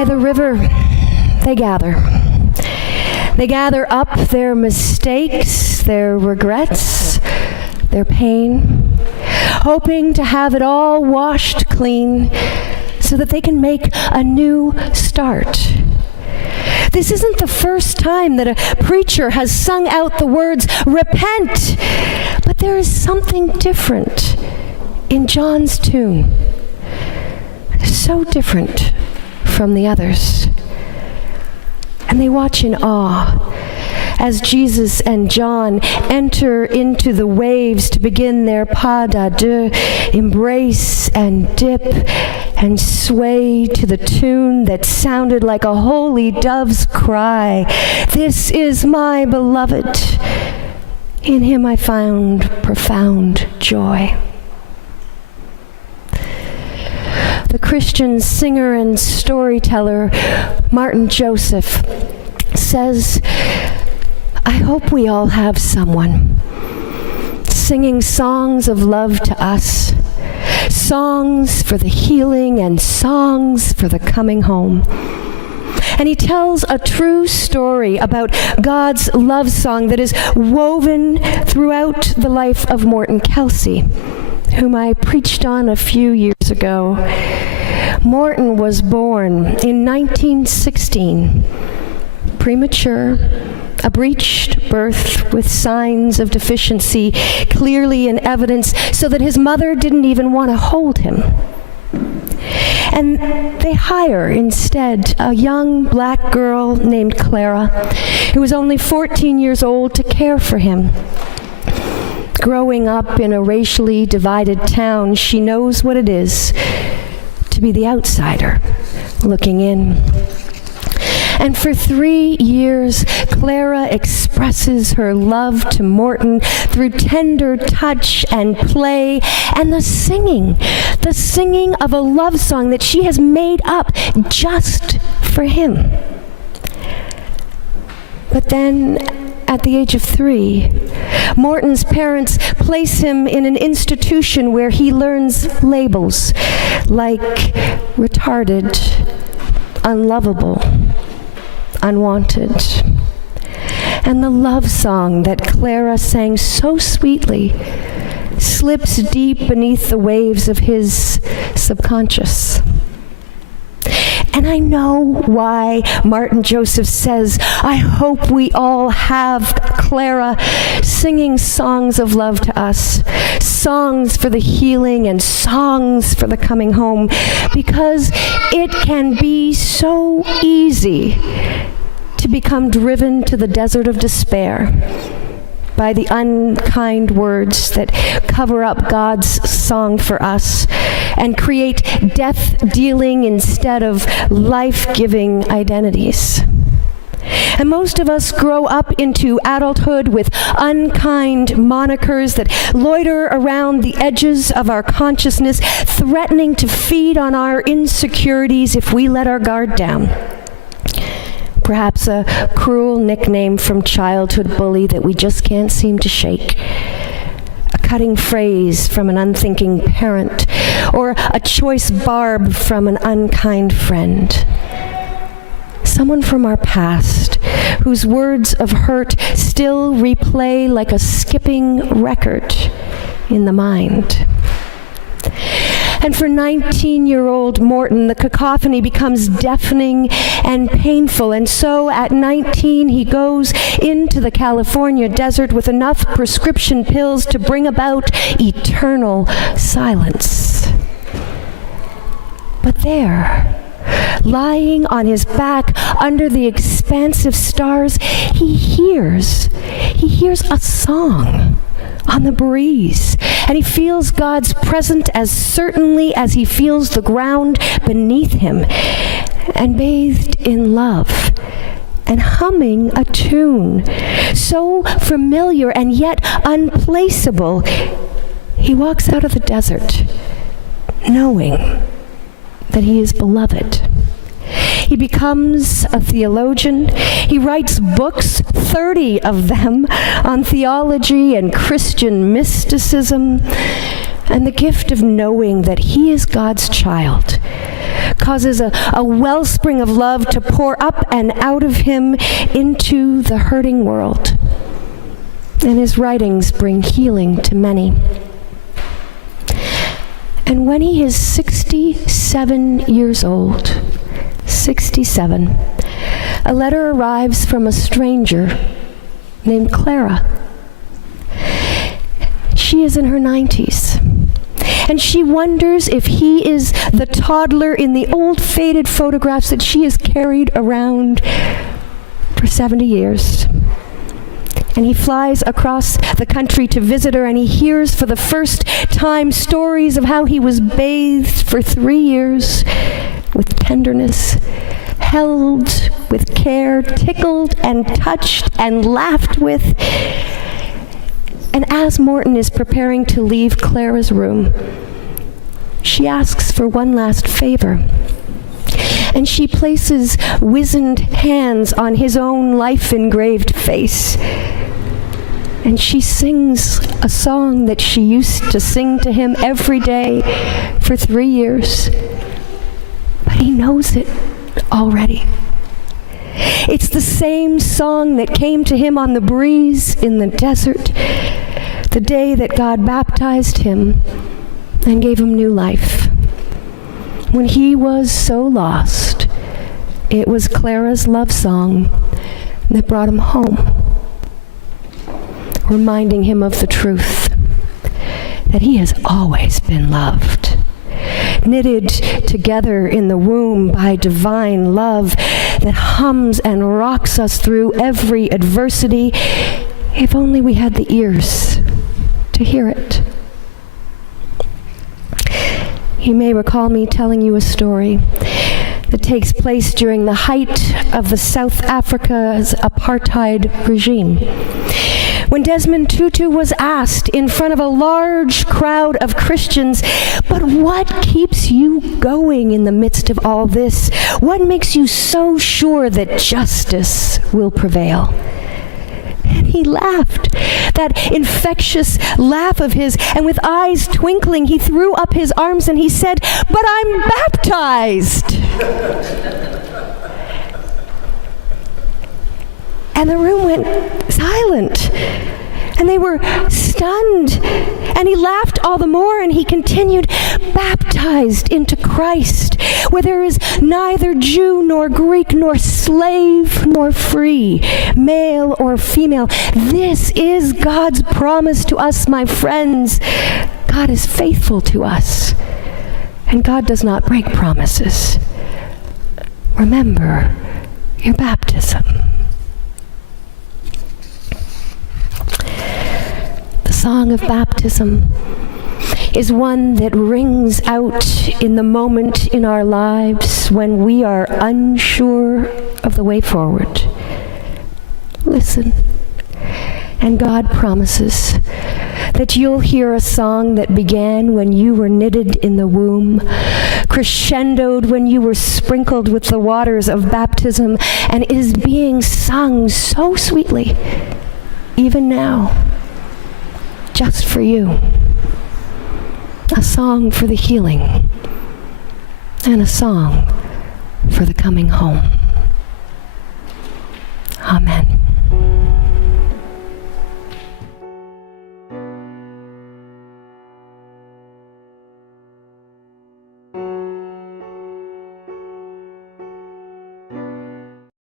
By the river, they gather. They gather up their mistakes, their regrets, their pain, hoping to have it all washed clean so that they can make a new start. This isn't the first time that a preacher has sung out the words, "Repent," but there is something different in John's tune. So different from the others. And they watch in awe as Jesus and John enter into the waves to begin their pas d'adieu, embrace and dip and sway to the tune that sounded like a holy dove's cry. "This is my beloved. In him I found profound joy." The Christian singer and storyteller Martin Joseph says, "I hope we all have someone singing songs of love to us, songs for the healing and songs for the coming home." And he tells a true story about God's love song that is woven throughout the life of Morton Kelsey, whom I preached on a few years ago. Morton was born in 1916, premature, a breached birth with signs of deficiency clearly in evidence, so that his mother didn't even want to hold him. And they hire instead a young black girl named Clara, who was only 14 years old, to care for him. Growing up in a racially divided town, she knows what it is to be the outsider looking in. And for 3 years, Clara expresses her love to Morton through tender touch and play and the singing of a love song that she has made up just for him. But then, at the age of 3, Morton's parents place him in an institution where he learns labels like retarded, unlovable, unwanted. And the love song that Clara sang so sweetly slips deep beneath the waves of his subconscious. And I know why Martin Joseph says, "I hope we all have Clara singing songs of love to us, songs for the healing and songs for the coming home," because it can be so easy to become driven to the desert of despair by the unkind words that cover up God's song for us and create death-dealing instead of life-giving identities. And most of us grow up into adulthood with unkind monikers that loiter around the edges of our consciousness, threatening to feed on our insecurities if we let our guard down. Perhaps a cruel nickname from childhood bully that we just can't seem to shake. A cutting phrase from an unthinking parent, or a choice barb from an unkind friend. Someone from our past whose words of hurt still replay like a skipping record in the mind. And for 19-year-old Morton, the cacophony becomes deafening and painful. And so at 19, he goes into the California desert with enough prescription pills to bring about eternal silence. But there, lying on his back under the expansive stars, he hears a song on the breeze, and he feels God's presence as certainly as he feels the ground beneath him, and bathed in love and humming a tune so familiar and yet unplaceable, he walks out of the desert knowing that he is beloved. He becomes a theologian. He writes books, 30 of them, on theology and Christian mysticism, and the gift of knowing that he is God's child causes a wellspring of love to pour up and out of him into the hurting world. And his writings bring healing to many. And when he is 67 years old, 67, a letter arrives from a stranger named Clara. She is in her 90s, and she wonders if he is the toddler in the old faded photographs that she has carried around for 70 years. And he flies across the country to visit her, and he hears for the first time stories of how he was bathed for 3 years with tenderness, held with care, tickled and touched and laughed with. And as Morton is preparing to leave Clara's room, she asks for one last favor. And she places wizened hands on his own life-engraved face. And she sings a song that she used to sing to him every day for 3 years. But he knows it already. It's the same song that came to him on the breeze in the desert, the day that God baptized him and gave him new life. When he was so lost, it was Clara's love song that brought him home, reminding him of the truth that he has always been loved, knitted together in the womb by divine love that hums and rocks us through every adversity, if only we had the ears to hear it. You may recall me telling you a story that takes place during the height of the South Africa's apartheid regime, when Desmond Tutu was asked in front of a large crowd of Christians, "But what keeps you going in the midst of all this? What makes you so sure that justice will prevail?" And he laughed, that infectious laugh of his, and with eyes twinkling, he threw up his arms and he said, "But I'm baptized." And the room went silent, and they were stunned. And he laughed all the more, and he continued, "Baptized into Christ, where there is neither Jew nor Greek, nor slave nor free, male or female. This is God's promise to us, my friends. God is faithful to us, and God does not break promises. Remember your baptism." The song of baptism is one that rings out in the moment in our lives when we are unsure of the way forward. Listen, and God promises that you'll hear a song that began when you were knitted in the womb, crescendoed when you were sprinkled with the waters of baptism, and is being sung so sweetly, even now, just for you. A song for the healing, and a song for the coming home.